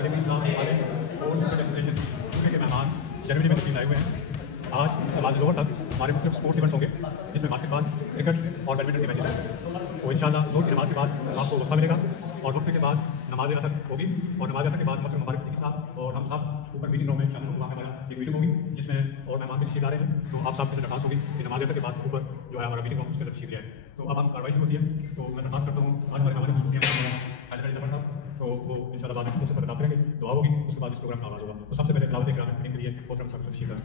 करीबी इस्लाम वाले और डेस्टिनेशन यूके के मेहमान जनवरी में तस्वीर लाए हुए हैं। आज बाद जोहर तक हमारे मुख्तलिफ स्पोर्ट्स इवेंट्स होंगे, जिसमें बास्केटबॉल, क्रिकेट और बैडमिंटन के मैचेस हैं। तो इंशाअल्लाह जोहर की नमाज के बाद आपको वक्फा मिलेगा और वक्फे के बाद नमाज असर होगी और नमाज असर के बाद मतलब मुबारक सिद्दीकी साहब और हम सब ऊपर मीटिंग रूम में शामिल होंगे। वहाँ हमारा एक मीटिंग होगी जिसमें और मेहमान के तशरीफ ला रहे हैं। तो आप सबकी दरख्वास्त होगी कि नमाज असर के बाद ऊपर जो है हमारा मीटिंग रूम उसके अंदर तशरीफ ले आए। तो अब हम कार्रवाई शुरू होती है। तो मैं दरख्वास्त करता हूँ आज हमारे हमारे जफर साहब, तो वो इंशाअल्लाह बाद में मुझसे बता करेंगे, दुआ होगी, उसके बाद इस प्रोग्राम का आगाज़ होगा। तो सबसे पहले दावत इकराम मीटिंग के लिए मोहतरम साहब तशरीफ लाएं।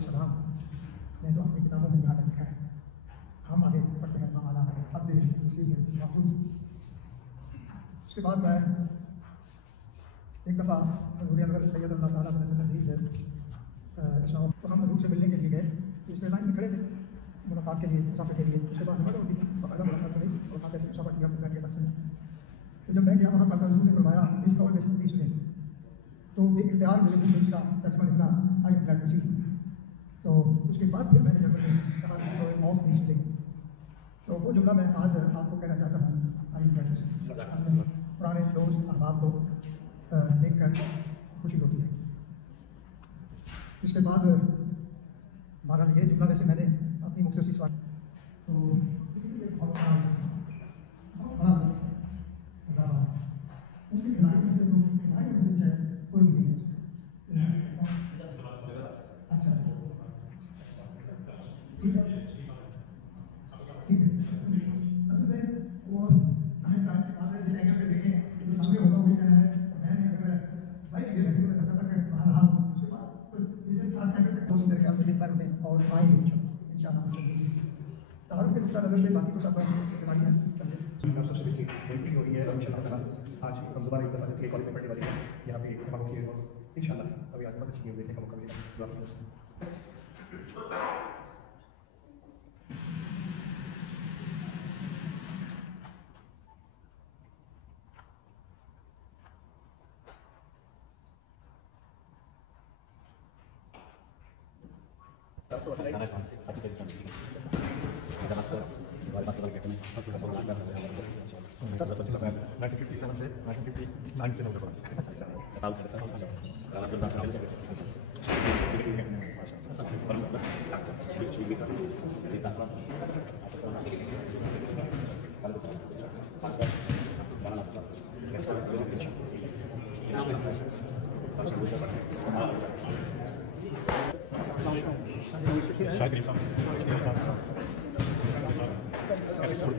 सलाम ने तो अपनी किताबों में याद रखा है। हम आगे पढ़ते हैं माला है अब उसके बाद मैं एक दफ़ा तो हम हजूर से मिलने के लिए गए। इसलिए लाइन में खड़े थे मुलाकात के लिए, मुसाफिर के लिए। उसके बाद नमक होती थी बाकायदा मुलाकात करी और वहाँ कैसे मुसाफा किया बैठ के बस में। तो जब मैं गया वहाँ पर हजूर ने फरमाया सुने, तो इख्तियार मुझे उसका तर्जमा निकला आई एम ग्लैड टू सी। तो उसके बाद फिर मैंने जब कहा ऑफ दी चीज़ें, तो वो जुमला मैं आज आपको कहना चाहता हूँ आई एम ग्लैड टू सी। पुराने दोस्त अहबाब को देख कर खुशी होती है। इसके बाद हमारा ये जुमला वैसे मैंने अपनी मुख्तसर सवाल तो उनके खिलाड़ी में से जो खिलाड़ी में से है कोई भी नहीं है। अच्छा ठीक है असल में वो जिस एंगल से देखें जो सामने होगा वही कहना है। मैंने अगर भाई ये वैसे मैं 70 तक बाहर रहा हूँ तो इसे साथ कैसे तक कोशिश मेरे ख्याल में दिन भर में और आएंगे इंशाअल्लाह तारुफ के नुकता नज़र से बाकी तो सब खिलाड़ियाँ चल सबसे देखिए बेहतरीन हो रही है। इंशाअल्लाह आज हम दोबारा एक दफ़ा कॉलेज में पढ़ने वाले हैं यहाँ पे जमा होती है और इंशाअल्लाह अभी आज बहुत अच्छी गेम देखने का मौका मिलेगा।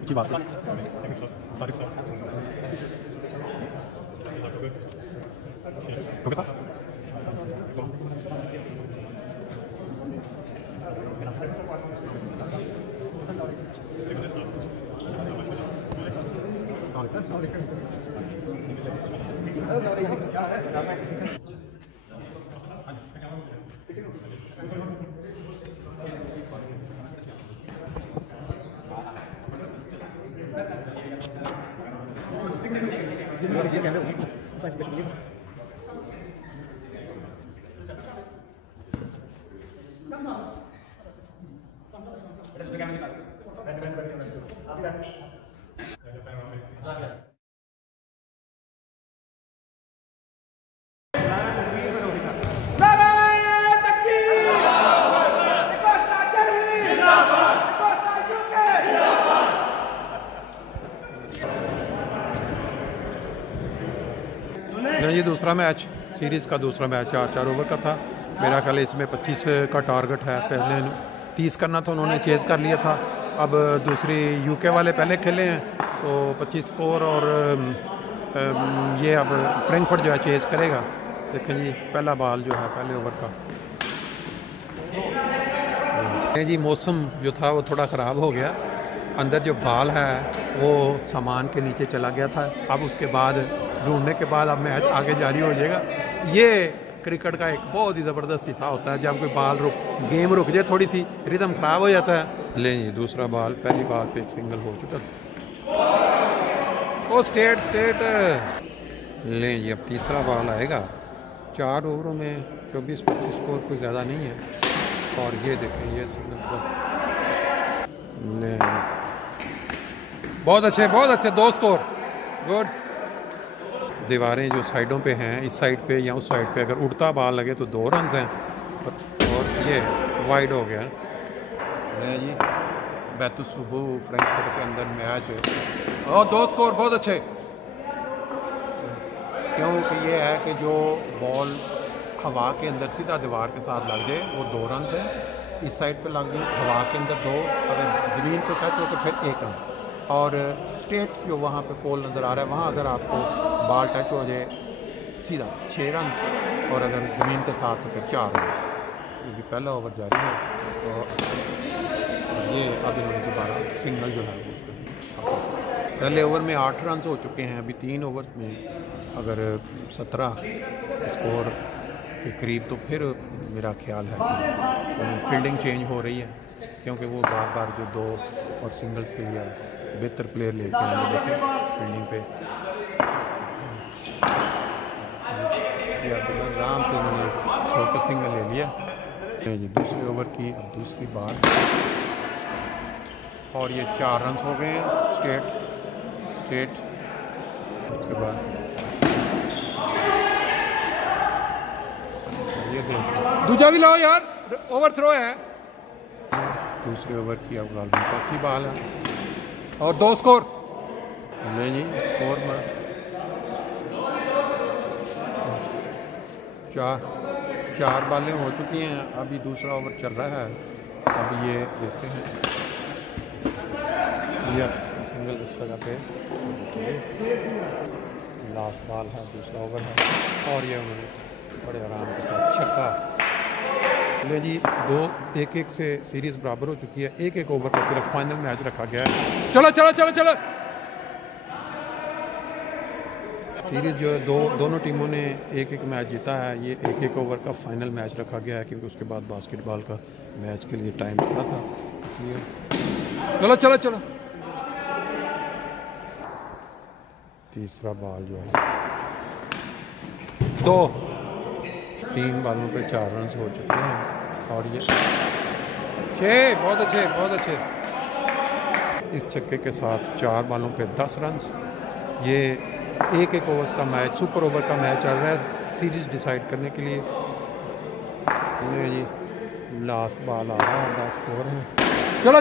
की बात है सादिक साहब ओके साहब ये दूसरा मैच सीरीज़ का दूसरा मैच 4 ओवर का था। मेरा ख्याल इसमें 25 का टारगेट है। पहले 30 करना था, उन्होंने चेज़ कर लिया था। अब दूसरी यूके वाले पहले खेले हैं तो 25 स्कोर और ये अब फ्रैंकफर्ट जो है चेज़ करेगा। देखें जी पहला बॉल जो है पहले ओवर का जी मौसम जो था वो थोड़ा ख़राब हो गया, अंदर जो बाल है वो सामान के नीचे चला गया था। अब उसके बाद ढूंढने के बाद अब मैच आगे जारी हो जाएगा। ये क्रिकेट का एक बहुत ही ज़बरदस्त हिस्सा होता है, जब कोई बाल गेम रुक जाए, थोड़ी सी रिदम ख़राब हो जाता है। ले जी दूसरा बाल, पहली बाल पे एक सिंगल हो चुका था। ओ स्टेट ले जी अब तीसरा बाल आएगा। 4 ओवरों में 24-25 स्कोर कोई ज़्यादा नहीं है। और ये देखें ये सिंगल पर बहुत अच्छे 2 स्कोर, गुड। दीवारें जो साइडों पे हैं, इस साइड पे या उस साइड पे अगर उड़ता बाल लगे तो 2 रन हैं और ये वाइड हो गया। जी बैतुसुबू फ्रैंकफर्ट के अंदर मैच और 2 स्कोर बहुत अच्छे, क्योंकि ये है कि जो बॉल हवा के अंदर सीधा दीवार के साथ लग जाए वो 2 रन है, इस साइड पे लग जाए हवा के अंदर 2, अगर ज़मीन से टच हो तो फिर 1 रन। और स्ट्रेट जो वहाँ पे पोल नज़र आ रहा है वहाँ अगर आपको बॉल टच हो जाए सीधा 6 रन, और अगर ज़मीन के साथ तो फिर 4 रन। क्योंकि पहला ओवर जारी है तो ये अब इन्होंने दोबारा सिंगल जो है उसको, पहले ओवर में 8 रन हो चुके हैं, अभी 3 ओवर में अगर 17 स्कोर के करीब तो फिर मेरा ख्याल है कि फील्डिंग चेंज हो रही है, क्योंकि वो बार बार जो 2 और सिंगल्स के लिए बेहतर प्लेयर लेके आए। देखें फील्डिंग पे आराम से उन्होंने छोटे सिंगल ले लिया। जी दूसरे ओवर की अब दूसरी बार और ये 4 रन हो गए हैं स्ट्रेट। उसके बाद ये दूजा भी लाओ यार, ओवर थ्रो है। दूसरे ओवर की अब गालबन चौथी बाल है और 2 स्कोर। नहीं जी स्कोर में 4 बालें हो चुकी हैं, अभी दूसरा ओवर चल रहा है। अब ये देखते हैं ये सिंगल इस जगह पे लास्ट बॉल है, दूसरा ओवर है और ये उन्होंने बड़े आराम के साथ छक्का। ले जी 2-1 से सीरीज़ बराबर हो चुकी है, 1-1 ओवर का सिर्फ फाइनल मैच रखा गया है। चलो सीरीज़ जो है दोनों टीमों ने 1-1 मैच जीता है। ये 1-1 ओवर का फाइनल मैच रखा गया है, क्योंकि उसके बाद बास्केटबॉल का मैच के लिए टाइम थोड़ा था, इसलिए चलो तीसरा बॉल जो है 3 बालों पे 4 रन हो चुके हैं और ये 6 बहुत अच्छे। इस छक्के के साथ 4 बालों पे 10 रन। ये 1-1 ओवर्स का मैच, सुपर ओवर का मैच चल रहा है सीरीज डिसाइड करने के लिए। ये जी लास्ट बॉल आ रहा है, 10 स्कोर है। चलो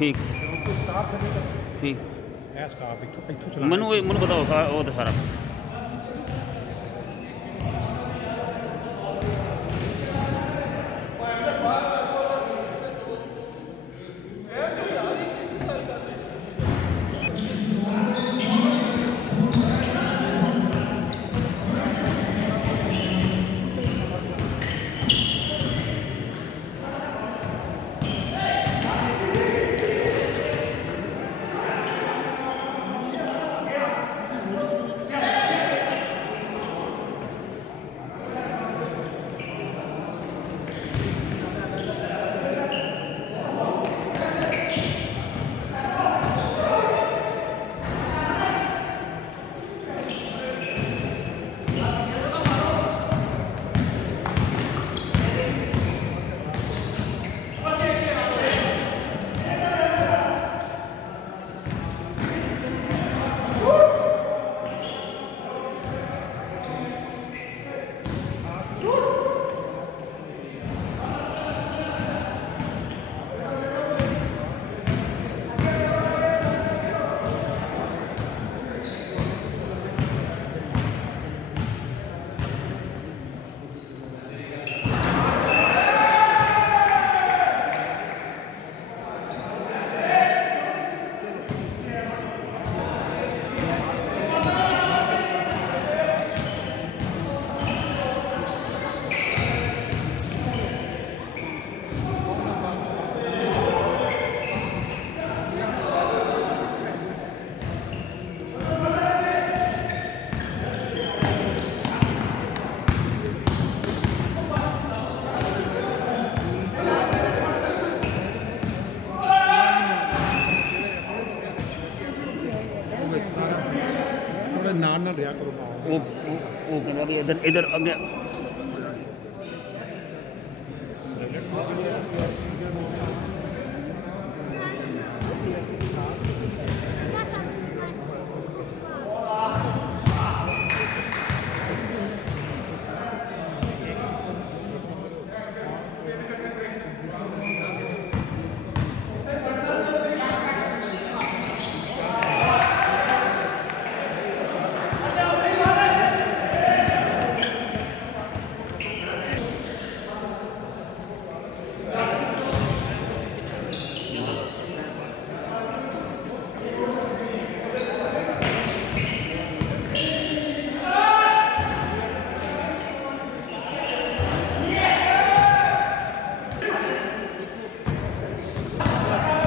ठीक ठीक ਇਹ ਸਟਾਫ ਇੱਥੋਂ ਚਲਾ ਮੈਨੂੰ ਬਤਾਓ ਸਾਰਾ ਉਹ ਤਾਂ ਸਾਰਾ ਨਾਲ ਰਿਹਾ ਕਰੋ ਉਹ ਕਹਿੰਦਾ ਵੀ ਇਧਰ ਅੱਗੇ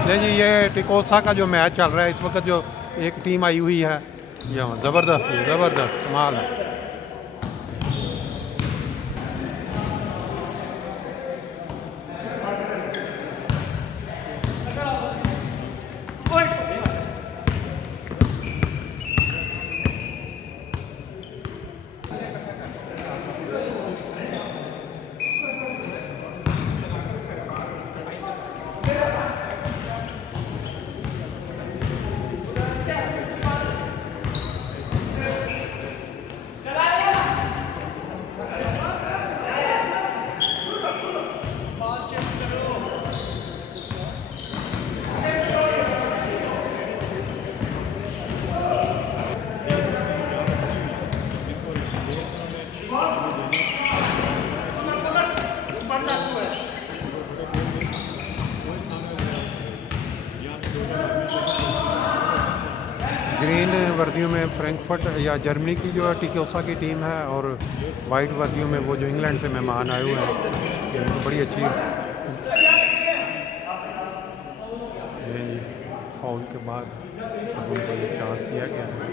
नहीं जी, ये टिकोसा का जो मैच चल रहा है इस वक्त, जो एक टीम आई हुई है यहाँ, ज़बरदस्त कमाल है। ग्रीन वर्दियों में फ्रैंकफर्ट या जर्मनी की जो टिकोसा की टीम है, और वाइट वर्दियों में वो जो इंग्लैंड से मेहमान आए हुए हैं, बड़ी अच्छी फाउल के बाद अब उनको ये चांस दिया गया है।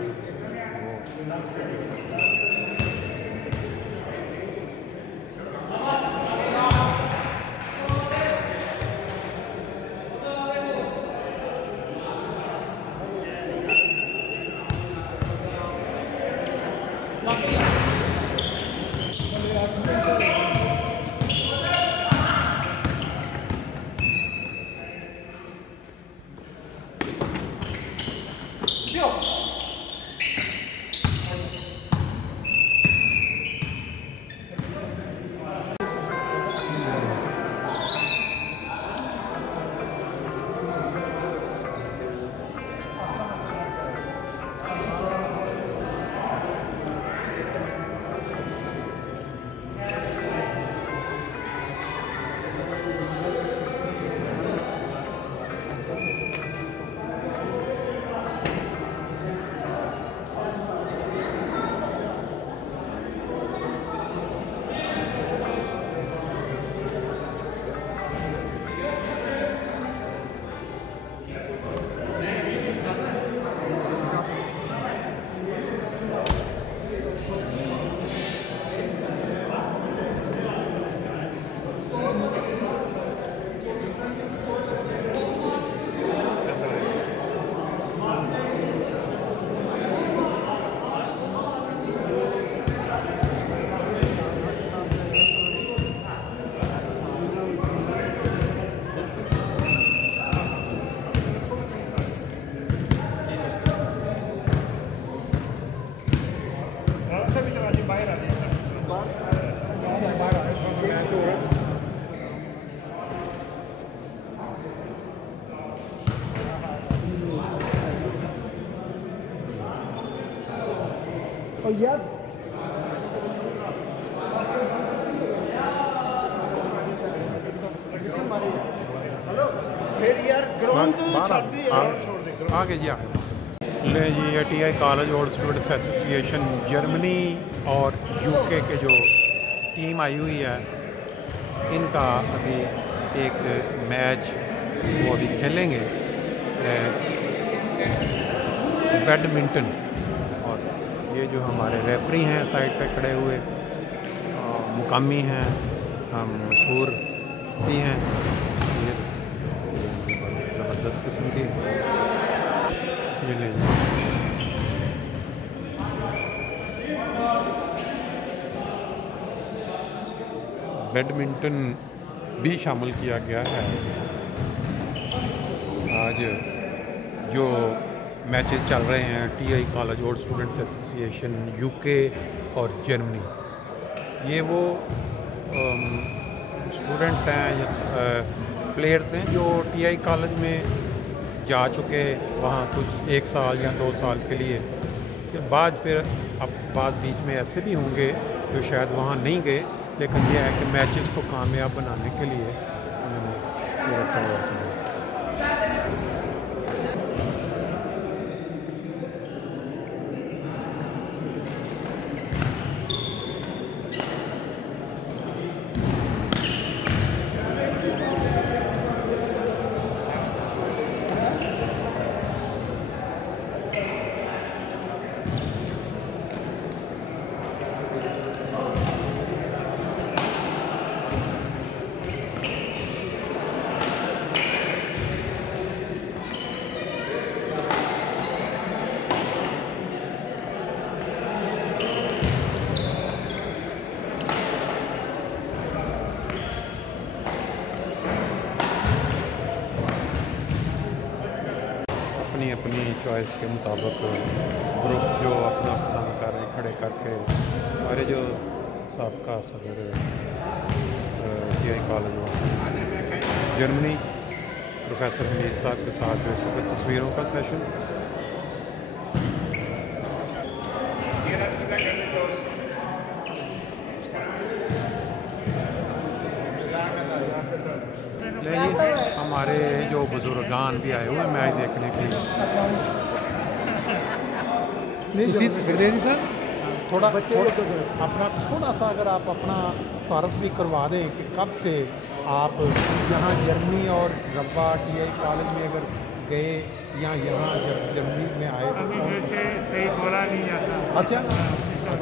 आगे जी आगे ले जी ATI कॉलेज और स्टूडेंट्स एसोसिएशन जर्मनी और यूके के जो टीम आई हुई है इनका अभी एक मैच वो अभी खेलेंगे बैडमिंटन। और ये जो हमारे रेफरी हैं साइड पे खड़े हुए मुकामी हैं, हम मशहूर भी हैं, ये ज़बरदस्त किस्म की ये ले बैडमिंटन भी शामिल किया गया है। आज जो मैचेस चल रहे हैं TI कॉलेज और स्टूडेंट्स एसोसिएशन यूके और जर्मनी, ये वो स्टूडेंट्स हैं प्लेयर्स हैं जो TI कॉलेज में जा चुके वहाँ कुछ 1 साल या 2 साल के लिए, के बाद फिर अब बाद बीच में ऐसे भी होंगे जो शायद वहाँ नहीं गए, लेकिन यह है कि मैचेस को कामयाब बनाने के लिए उन्होंने ये रखा हुआ है। अपनी अपनी चॉइस के मुताबिक ग्रुप जो अपना पसंद कर रहे हैं खड़े करके, हमारे जो साबका सदर TI college Germany professor Hamid साहब के साथ जो इस वक्त तस्वीरों का सेशन ले जी। हमारे जो बुजुर्गान भी आए हुए मैच देखने के लिए। गुरदेव सर थोड़ा अपना थोड़ा सा अगर आप अपना तारफ़ भी करवा दें कि कब से आप यहाँ जर्मनी और रब्बा TI कॉलेज में अगर गए या यहाँ जर्मनी में आए तो सही बोला नहीं जाता। अच्छा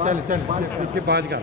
चल पीछे बाज कर